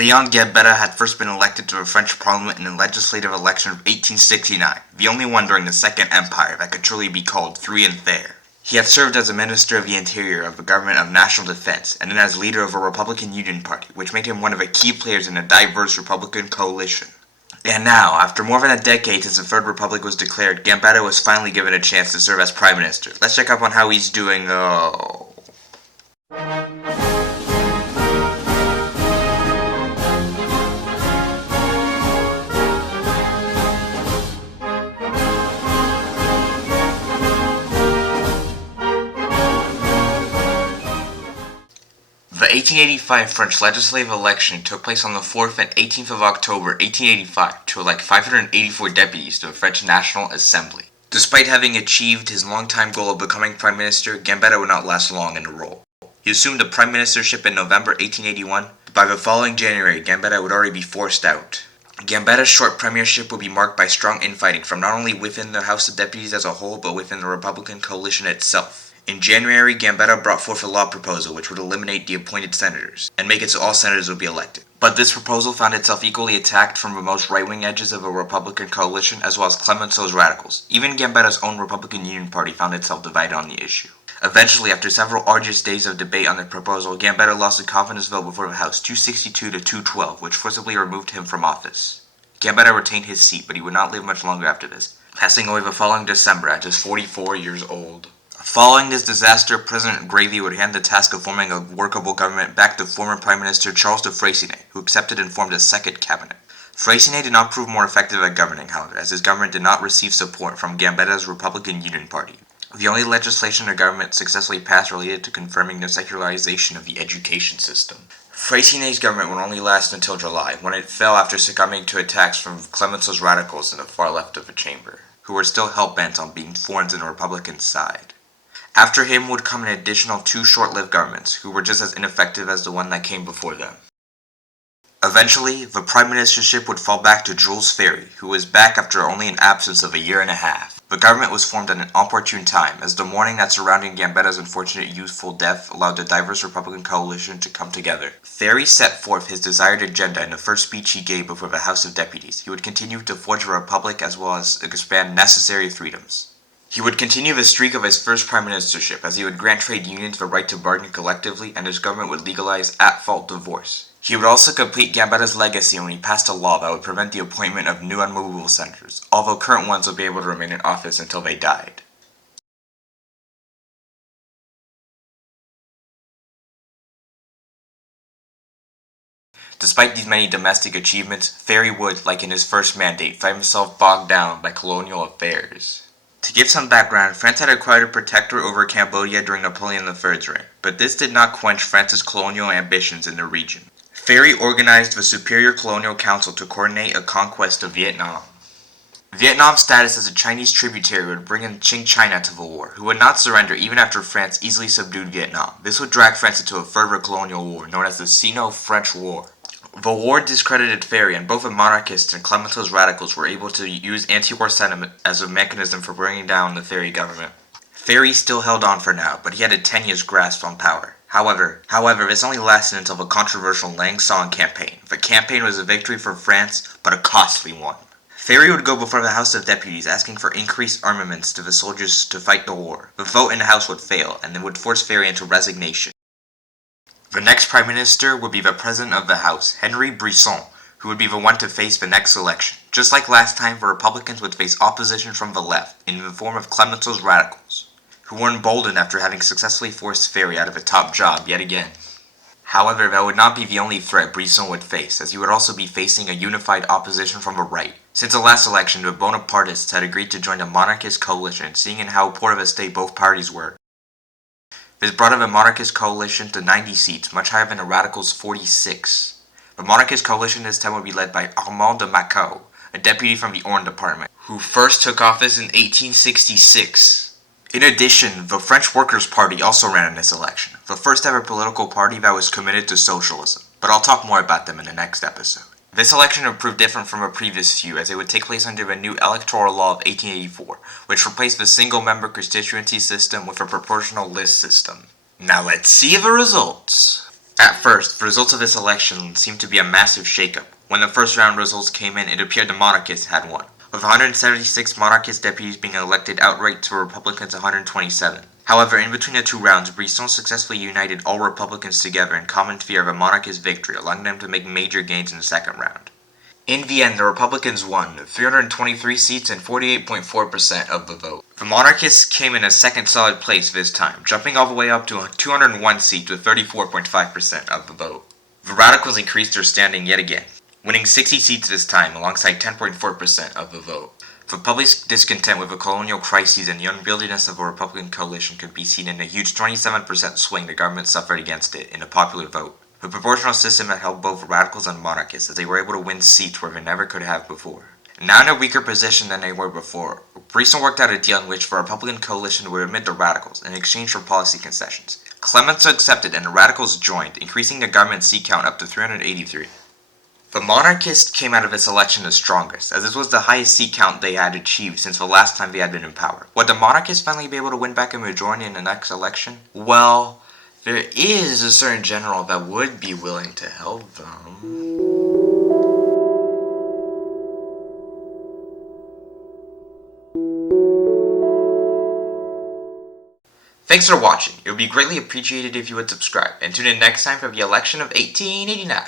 Leon Gambetta had first been elected to the French Parliament in the legislative election of 1869, the only one during the Second Empire that could truly be called free and fair. He had served as a Minister of the Interior of the Government of National Defense, and then as leader of a Republican Union Party, which made him one of the key players in a diverse Republican coalition. And now, after more than a decade since the Third Republic was declared, Gambetta was finally given a chance to serve as Prime Minister. Let's check up on how he's doing, though. The 1885 French legislative election took place on the 4th and 18th of October 1885 to elect 584 deputies to the French National Assembly. Despite having achieved his long-time goal of becoming Prime Minister, Gambetta would not last long in the role. He assumed the Prime Ministership in November 1881, but by the following January, Gambetta would already be forced out. Gambetta's short premiership would be marked by strong infighting from not only within the House of Deputies as a whole, but within the Republican coalition itself. In January, Gambetta brought forth a law proposal which would eliminate the appointed senators, and make it so all senators would be elected. But this proposal found itself equally attacked from the most right-wing edges of a Republican coalition, as well as Clemenceau's radicals. Even Gambetta's own Republican Union Party found itself divided on the issue. Eventually, after several arduous days of debate on the proposal, Gambetta lost a confidence vote before the House, 262 to 212, which forcibly removed him from office. Gambetta retained his seat, but he would not live much longer after this, passing away the following December at just 44 years old. Following this disaster, President Gravy would hand the task of forming a workable government back to former Prime Minister Charles de Freycinet, who accepted and formed a second cabinet. Freycinet did not prove more effective at governing, however, as his government did not receive support from Gambetta's Republican Union Party. The only legislation the government successfully passed related to confirming the secularization of the education system. Freycinet's government would only last until July, when it fell after succumbing to attacks from Clemenceau's radicals in the far left of the chamber, who were still hell-bent on being thorns in the Republican side. After him would come an additional two short-lived governments, who were just as ineffective as the one that came before them. Eventually, the prime ministership would fall back to Jules Ferry, who was back after only an absence of a year and a half. The government was formed at an opportune time, as the mourning that surrounding Gambetta's unfortunate youthful death allowed the diverse Republican coalition to come together. Ferry set forth his desired agenda in the first speech he gave before the House of Deputies. He would continue to forge a republic as well as expand necessary freedoms. He would continue the streak of his first prime ministership, as he would grant trade unions the right to bargain collectively, and his government would legalize at-fault divorce. He would also complete Gambetta's legacy when he passed a law that would prevent the appointment of new unmovable senators, although current ones would be able to remain in office until they died. Despite these many domestic achievements, Ferry would, like in his first mandate, find himself bogged down by colonial affairs. To give some background, France had acquired a protectorate over Cambodia during Napoleon III's reign, but this did not quench France's colonial ambitions in the region. Ferry organized the Superior Colonial Council to coordinate a conquest of Vietnam. Vietnam's status as a Chinese tributary would bring in Qing China to the war, who would not surrender even after France easily subdued Vietnam. This would drag France into a further colonial war known as the Sino-French War. The war discredited Ferry, and both the monarchists and Clemenceau's radicals were able to use anti-war sentiment as a mechanism for bringing down the Ferry government. Ferry still held on for now, but he had a tenuous grasp on power. However, this only lasted until the controversial Lang Son campaign. The campaign was a victory for France, but a costly one. Ferry would go before the House of Deputies asking for increased armaments to the soldiers to fight the war. The vote in the House would fail, and it would force Ferry into resignation. The next Prime Minister would be the President of the House, Henry Brisson, who would be the one to face the next election. Just like last time, the Republicans would face opposition from the left, in the form of Clemenceau's radicals, who were emboldened after having successfully forced Ferry out of a top job yet again. However, that would not be the only threat Brisson would face, as he would also be facing a unified opposition from the right. Since the last election, the Bonapartists had agreed to join the monarchist coalition, seeing in how poor of a state both parties were. This brought the monarchist coalition to 90 seats, much higher than the radicals' 46. The monarchist coalition this time would be led by Armand de Macau, a deputy from the Orne department, who first took office in 1866. In addition, the French Workers' Party also ran in this election, the first ever political party that was committed to socialism, but I'll talk more about them in the next episode. This election would prove different from a previous few, as it would take place under the new electoral law of 1884, which replaced the single-member constituency system with a proportional list system. Now let's see the results. At first, the results of this election seemed to be a massive shakeup. When the first round results came in, it appeared the monarchists had won, with 176 monarchist deputies being elected outright to Republicans' 127. However, in between the two rounds, Brisson successfully united all Republicans together in common fear of a monarchist victory, allowing them to make major gains in the second round. In the end, the Republicans won 323 seats and 48.4% of the vote. The monarchists came in a second solid place this time, jumping all the way up to 201 seats with 34.5% of the vote. The radicals increased their standing yet again, winning 60 seats this time alongside 10.4% of the vote. The public's discontent with the colonial crises and the unwieldiness of a Republican coalition could be seen in the huge 27% swing the government suffered against it in the popular vote. The proportional system had helped both radicals and monarchists, as they were able to win seats where they never could have before. Now in a weaker position than they were before, Brisson worked out a deal in which the Republican coalition would admit the radicals in exchange for policy concessions. Clemenceau accepted and the radicals joined, increasing the government seat count up to 383. The monarchists came out of this election the strongest, as this was the highest seat count they had achieved since the last time they had been in power. Would the monarchists finally be able to win back a majority in the next election? Well, there is a certain general that would be willing to help them. Thanks for watching. It would be greatly appreciated if you would subscribe, and tune in next time for the election of 1889.